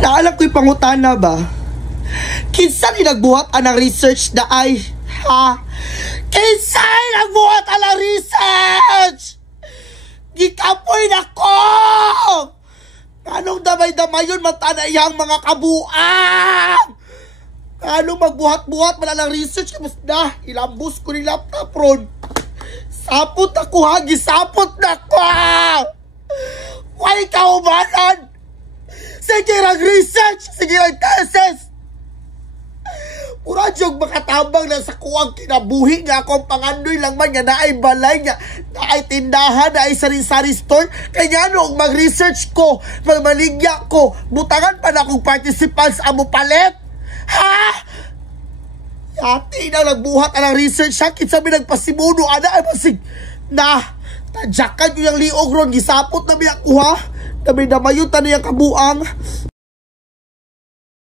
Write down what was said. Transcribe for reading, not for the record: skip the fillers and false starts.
Naalam ko'y pangutana ba? Kinsa ni nagbuhat anang research na ay, ha? Kinsa ni nagbuhat anang research? Gikapoy na ko! Anong damay-damayon mata na iyang mga kabuang? Anong magbuhat-buhat man anang research? Kamus na, ilambos ko ni laptop ron. Sapot ako ha, gisapot na ko! Why kaumanan? Sige nag-research, sige nag-tesis. Muradyong makatabang na sa kuwang kinabuhi nga akong pangandoy lang man nga naay balay nga naay tindahan, naay sari-sari store. Kaya nung mag-research ko, magmaligya ko, butangan pa na akong participants amo palit. Ha? Yati na nagbuhat ang research ha, kitsabi nagpasimuno, ana ay masig na, tadyakan ko yung liog ron, gisapot na biya ko ha, dami na mayutan na yung kabuang.